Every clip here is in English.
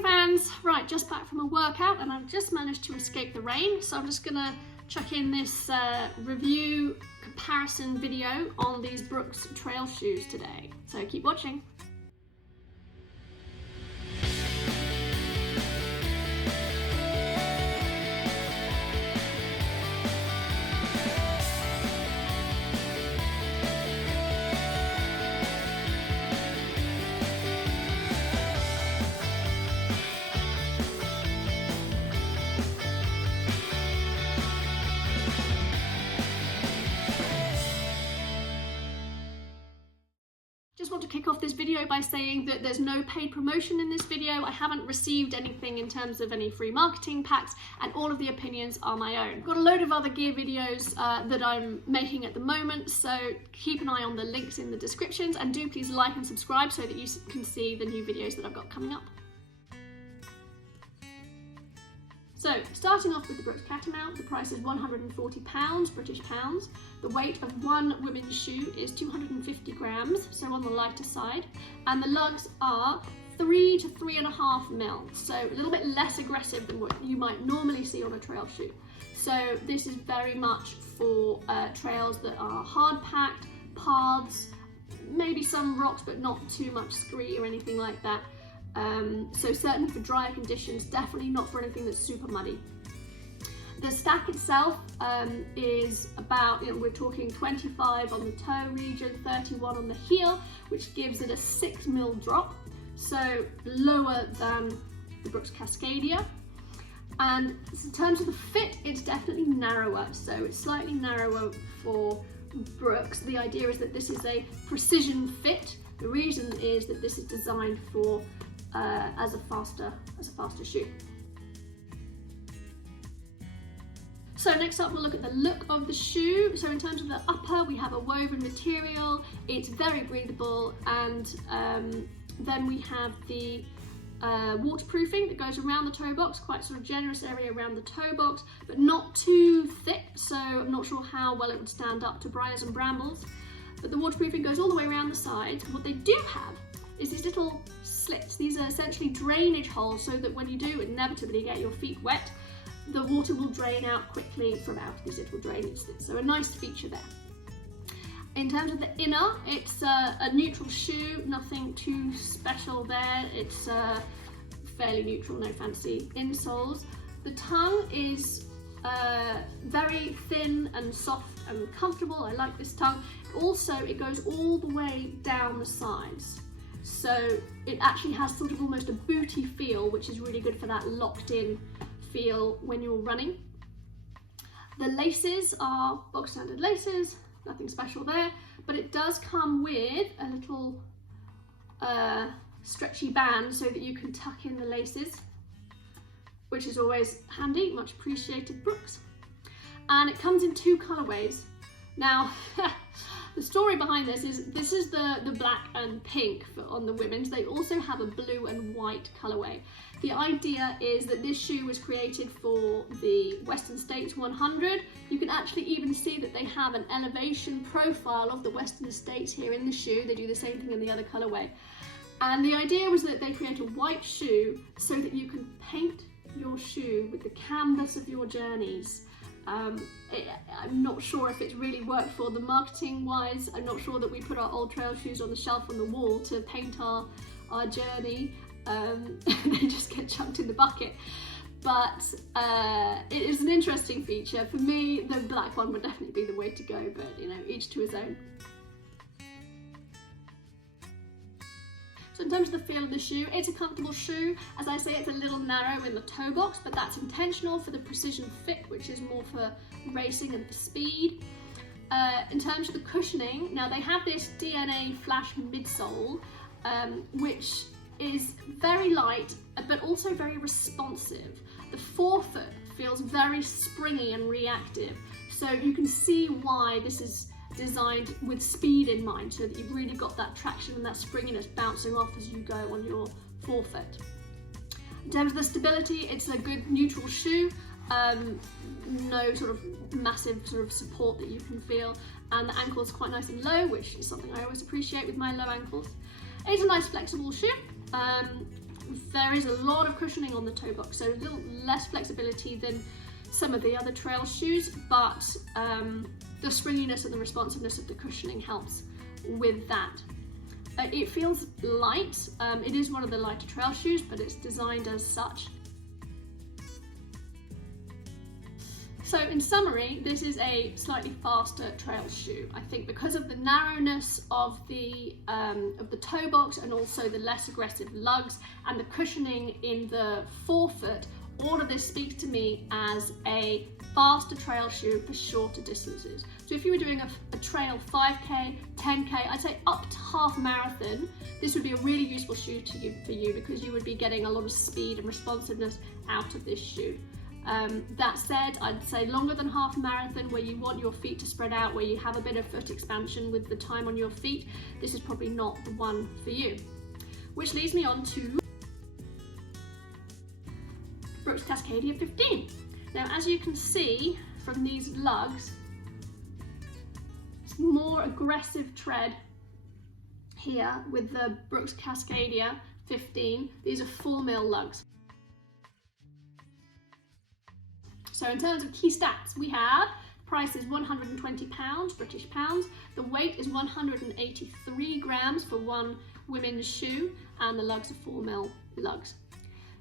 Hey fans, right, just back from a workout and I've just managed to escape the rain, so I'm just gonna chuck in this review comparison video on these Brooks trail shoes today, so keep watching. Just want to kick off this video by saying that there's no paid promotion in this video. I haven't received anything in terms of any free marketing packs, and all of the opinions are my own. I've got a load of other gear videos that I'm making at the moment, so keep an eye on the links in the descriptions, and do please like and subscribe so that you can see the new videos that I've got coming up. So, starting off with the Brooks Catamount, the price is £140, British pounds. The weight of one women's shoe is 250 grams, so on the lighter side. And the lugs are 3 to 3.5 mil, so a little bit less aggressive than what you might normally see on a trail shoe. So this is very much for trails that are hard packed, paths, maybe some rocks, but not too much scree or anything like that. So certainly for drier conditions, definitely not for anything that's super muddy. The stack itself is about, we're talking 25 on the toe region, 31 on the heel, which gives it a 6 mil drop, so lower than the Brooks Cascadia. And in terms of the fit, it's definitely narrower, so it's slightly narrower for Brooks. The idea is that this is a precision fit. The reason is that this is designed for as a faster shoe. So next up we'll look at the look of the shoe. So in terms of the upper, we have a woven material, it's very breathable, and then we have the waterproofing that goes around the toe box, quite sort of generous area around the toe box, but not too thick, so I'm not sure how well it would stand up to briars and brambles. But the waterproofing goes all the way around the sides, and what they do have is these little slits. These are essentially drainage holes, so that when you do inevitably get your feet wet, the water will drain out quickly from out these little drainage slits. So a nice feature there. In terms of the inner, it's a neutral shoe, nothing too special there. It's fairly neutral, no fancy insoles. The tongue is very thin and soft and comfortable. I like this tongue. Also, it goes all the way down the sides. So it actually has sort of almost a booty feel, which is really good for that locked in feel when you're running. The laces are box standard laces, nothing special there, but it does come with a little stretchy band so that you can tuck in the laces, which is always handy, much appreciated, Brooks. And it comes in two colorways. Now, the story behind this is the black and pink on the women's. They also have a blue and white colorway. The idea is that this shoe was created for the Western States 100. You can actually even see that they have an elevation profile of the Western States here in the shoe. They do the same thing in the other colorway. And the idea was that they create a white shoe so that you can paint your shoe with the canvas of your journeys. I'm not sure if it's really worked for the marketing wise. I'm not sure that we put our old trail shoes on the shelf on the wall to paint our journey. They just get chucked in the bucket. But it is an interesting feature. For me, the black one would definitely be the way to go, but each to his own. So in terms of the feel of the shoe, it's a comfortable shoe. As I say, it's a little narrow in the toe box, but that's intentional for the precision fit, which is more for racing and for speed. In terms of the cushioning, now they have this DNA flash midsole, which is very light, but also very responsive. The forefoot feels very springy and reactive, so you can see why this is designed with speed in mind, so that you've really got that traction and that springiness bouncing off as you go on your forefoot. In terms of the stability, it's a good neutral shoe, no sort of massive sort of support that you can feel, and the ankle is quite nice and low, which is something I always appreciate with my low ankles. It's a nice flexible shoe. there is a lot of cushioning on the toe box, so a little less flexibility than some of the other trail shoes, but the springiness and the responsiveness of the cushioning helps with that. It feels light. It is one of the lighter trail shoes, but it's designed as such. So in summary, this is a slightly faster trail shoe. I think because of the narrowness of the toe box and also the less aggressive lugs and the cushioning in the forefoot, all of this speaks to me as a faster trail shoe for shorter distances. So if you were doing a trail 5K, 10K, I'd say up to half marathon, this would be a really useful shoe for you because you would be getting a lot of speed and responsiveness out of this shoe. That said, I'd say longer than half marathon, where you want your feet to spread out, where you have a bit of foot expansion with the time on your feet, this is probably not the one for you. Which leads me on to Brooks Cascadia 15. Now, as you can see from these lugs, it's more aggressive tread here with the Brooks Cascadia 15. These are 4mm lugs. So in terms of key stats, we have the price is £120, British pounds. The weight is 183 grams for one women's shoe, and the lugs are 4mm lugs.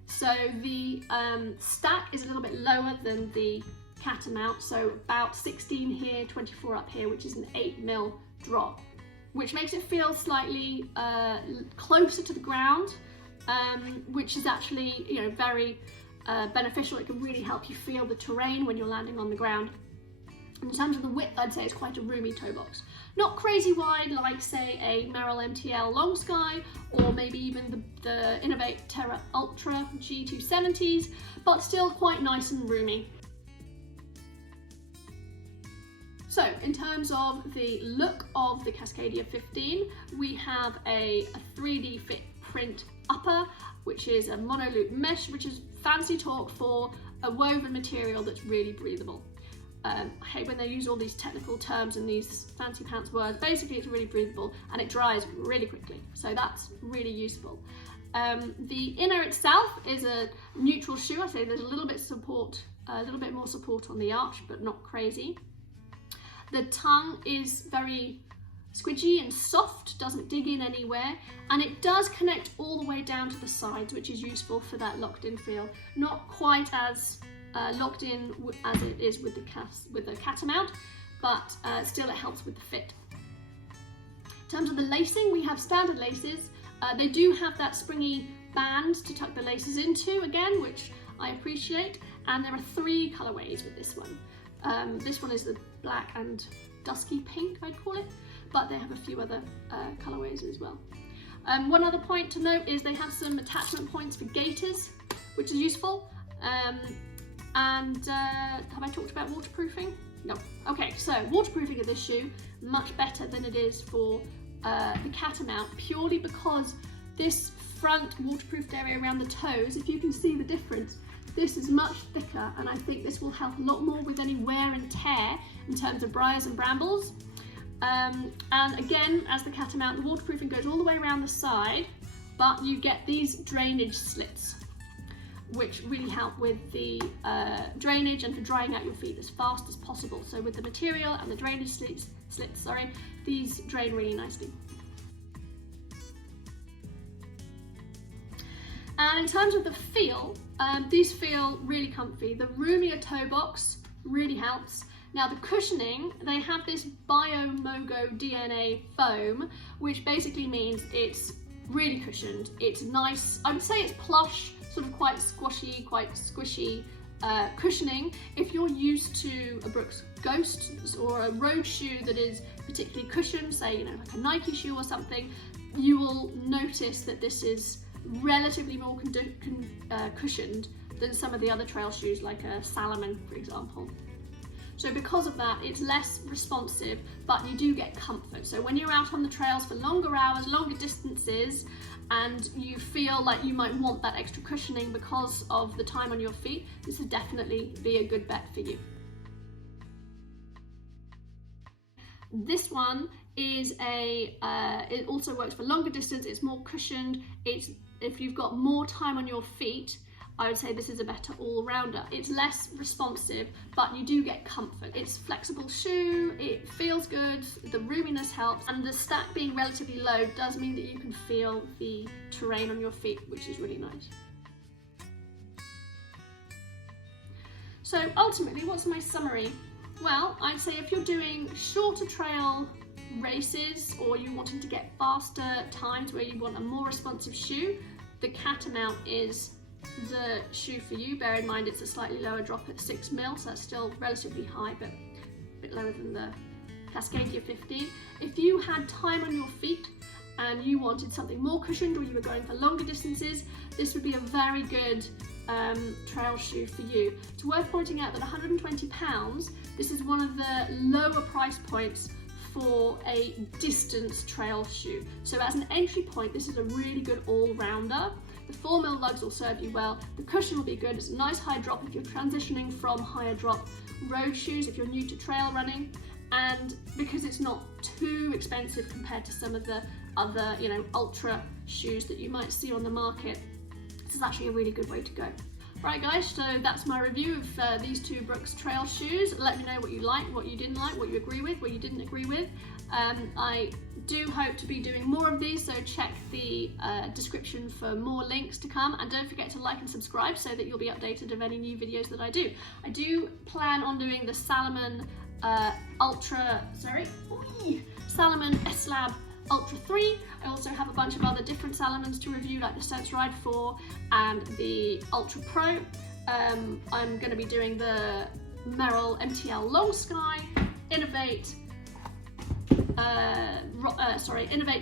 So the stack is a little bit lower than the Catamount, so about 16 here, 24 up here, which is an 8mm drop, which makes it feel slightly closer to the ground, which is actually, you know, very beneficial. It can really help you feel the terrain when you're landing on the ground. In terms of the width, I'd say it's quite a roomy toe box. Not crazy wide like, say, a Merrell MTL Long Sky, or maybe even the Inov-8 TerraUltra G 270s, but still quite nice and roomy. So in terms of the look of the Cascadia 15, we have a 3D fit print upper, which is a monoloop mesh, which is fancy talk for a woven material that's really breathable. I hate when they use all these technical terms and these fancy pants words. Basically, it's really breathable and it dries really quickly, so that's really useful. The inner itself is a neutral shoe. I say there's a little bit more support on the arch, but not crazy. The tongue is very squidgy and soft, doesn't dig in anywhere, and it does connect all the way down to the sides, which is useful for that locked in feel. Not quite as locked in as it is with the Catamount, but still it helps with the fit. In terms of the lacing, we have standard laces. They do have that springy band to tuck the laces into again, which I appreciate, and there are 3 colorways with this one. This one is the black and dusky pink, I'd call it, but they have a few other colorways as well. One other point to note is they have some attachment points for gaiters, which is useful. And have I talked about waterproofing? No. Okay, so waterproofing of this shoe, much better than it is for the Catamount, purely because this front waterproofed area around the toes, if you can see the difference, this is much thicker, and I think this will help a lot more with any wear and tear in terms of briars and brambles. And again, as the Catamount, the waterproofing goes all the way around the side, but you get these drainage slits, which really help with the drainage and for drying out your feet as fast as possible. So with the material and the drainage slits, these drain really nicely. And in terms of the feel, these feel really comfy. The roomier toe box really helps. Now the cushioning, they have this Bio-Mogo DNA foam, which basically means it's really cushioned. It's nice, I would say it's plush, sort of quite squashy, quite squishy cushioning. If you're used to a Brooks Ghost or a road shoe that is particularly cushioned, say, you know, like a Nike shoe or something, you will notice that this is relatively more cushioned than some of the other trail shoes, like a Salomon, for example. So because of that, it's less responsive, but you do get comfort. So when you're out on the trails for longer hours, longer distances, and you feel like you might want that extra cushioning because of the time on your feet, this would definitely be a good bet for you. This one is it also works for longer distance. It's more cushioned, it's if you've got more time on your feet, I would say this is a better all-rounder. It's less responsive, but you do get comfort. It's a flexible shoe, it feels good, the roominess helps, and the stack being relatively low does mean that you can feel the terrain on your feet, which is really nice. So ultimately, what's my summary? Well, I'd say if you're doing shorter trail races or you're wanting to get faster times where you want a more responsive shoe, the Catamount is the shoe for you. Bear in mind it's a slightly lower drop at 6 mil, so that's still relatively high, but a bit lower than the Cascadia 15. If you had time on your feet and you wanted something more cushioned or you were going for longer distances, this would be a very good trail shoe for you. It's worth pointing out that £120, this is one of the lower price points for a distance trail shoe. So as an entry point, this is a really good all-rounder. The 4mm lugs will serve you well. The cushion will be good. It's a nice high drop if you're transitioning from higher drop road shoes, if you're new to trail running. And because it's not too expensive compared to some of the other, ultra shoes that you might see on the market, this is actually a really good way to go. Right guys, so that's my review of these two Brooks trail shoes. Let me know what you liked, what you didn't like, what you agree with, what you didn't agree with. I do hope to be doing more of these, so check the description for more links to come, and don't forget to like and subscribe so that you'll be updated of any new videos that I do. I do plan on doing the Salomon Salomon S-Lab Ultra 3. I also have a bunch of other different Salomons to review, like the Sense Ride 4 and the Ultra Pro. I'm going to be doing the Merrell MTL Long Sky, Inov-8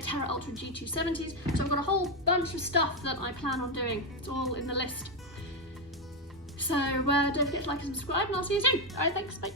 TerraUltra G 270s. So I've got a whole bunch of stuff that I plan on doing. It's all in the list. So don't forget to like and subscribe, and I'll see you soon. Alright, thanks, bye.